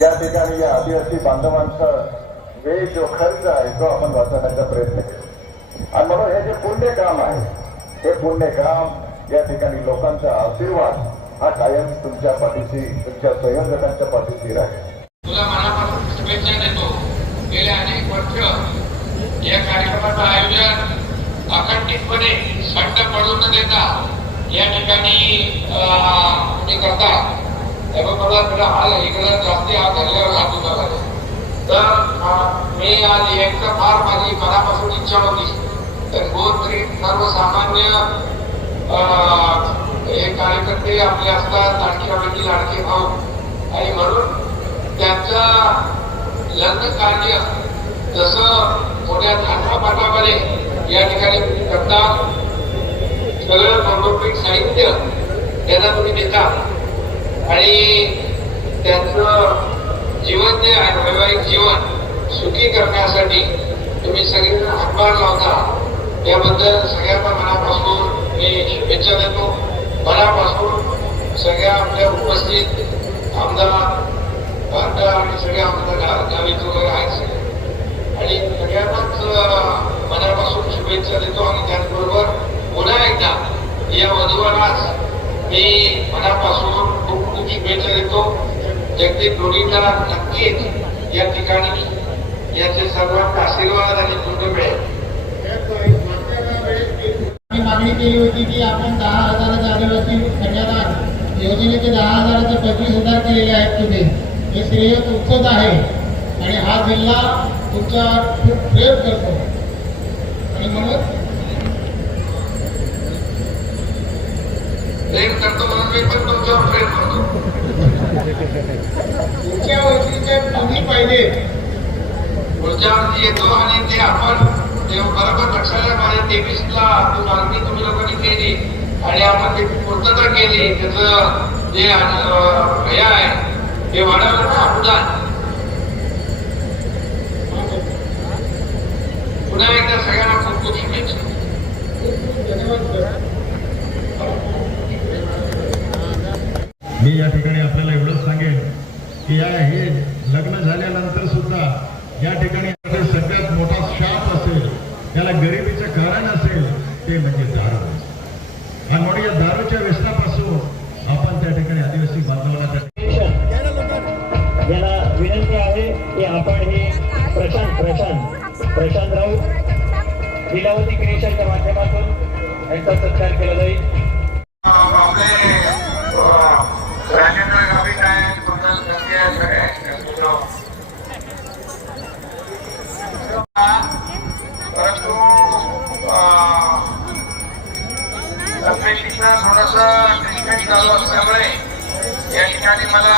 या ठिकाणी या आदिवासी बांधवांचा वेळ जो खर्च आहे तो आपण वाचवण्याचा प्रयत्न केला आणि म्हणून हे जे पुण्य काम आहे हे पुण्य काम या ठिकाणी लोकांचा आशीर्वाद हा कायम तुमच्या पाठीशी तुमच्या संयोजकांच्या पाठीशी राहील। तुला मनापासून शुभेच्छा देतो। गेले अनेक वर्ष या कार्यक्रमाचं आयोजन अखंडितपणे खंड पडू न देता या ठिकाणी तुम्ही करता त्यामुळे मला थोडा हाल इकडं जास्ती हात धरल्यावर हात उचलला तर मी आज यायचं फार माझी मनापासून इच्छा होती। तर गोरगरीब सर्वसामान्य हे कार्यकर्ते आपले असतात, लाडकी बहिणी लाडके भाऊ, आणि म्हणून त्यांचं लग्न कार्य जसं मोठ्या थाटापाटामध्ये या ठिकाणी करतात, सगळं कौटुंबिक साहित्य त्यांना तुम्ही देता आणि त्यांचं जीवन जे आहे वैवाहिक जीवन सुखी करण्यासाठी तुम्ही सगळेजण हातभार लावता, त्याबद्दल सगळ्यांना मनापासून मी शुभेच्छा देतो। मनापासून सगळ्या आपल्या उपस्थित आमदार आणि सगळ्या आमदार गावीच वगैरे आहेत आणि सगळ्यांनाच मनापासून शुभेच्छा देतो आणि त्याचबरोबर पुन्हा एकदा या वधूवरास मी मनापासून खूप खूप शुभेच्छा देतो। जगदीप जोडीला नक्कीच या ठिकाणी याचे सर्वांना आशीर्वाद आणि पुण्य मिळेल। मागणी केली होती की आपण 10,000 आदिवासी कन्यादान योजनेचे 10,000चे 25,000 केलेले आहेत तुम्ही, हे श्रेय तुमचंच आहे आणि हा जिल्हा तुमच्यावर खूप प्रेम करतो आणि म्हणून प्रेम करतो म्हणून मी पण तुमच्यावर प्रेम करतो। तुमच्या ओळखीचे तुम्ही पाहिजे पुढच्यावरती येतो आणि ते आपण बरोबर लक्षात माझ्या 23ला मागणी तुम्ही लोकांनी केली आणि आपण ते पूर्तता केली, त्याचं जे हे आहे हे वाढवलं ना अनुदान। पुन्हा एकदा सगळ्यांना खूप खूप शुभेच्छा। मी या ठिकाणी आपल्याला एवढंच सांगेन की हे लग्न झाल्यानंतर सुद्धा या ठिकाणी सगळ्यात मोठा शाप असेल, त्याला गरिबीचं कारण असेल ते म्हणजे दारू, आणि म्हणून या दारूच्या व्यसनापासून आपण त्या ठिकाणी आदिवासी बांधवांना याला विनंती आहे की आपण हे प्रशांत राऊत लीलावती क्रिएशनच्या माध्यमातून यांचा सत्कार केला जाईल। राजेंद्र गावित आहे, परंतु तब्येतीचं थोडंसं ट्रीटमेंट चालू असल्यामुळे या ठिकाणी मला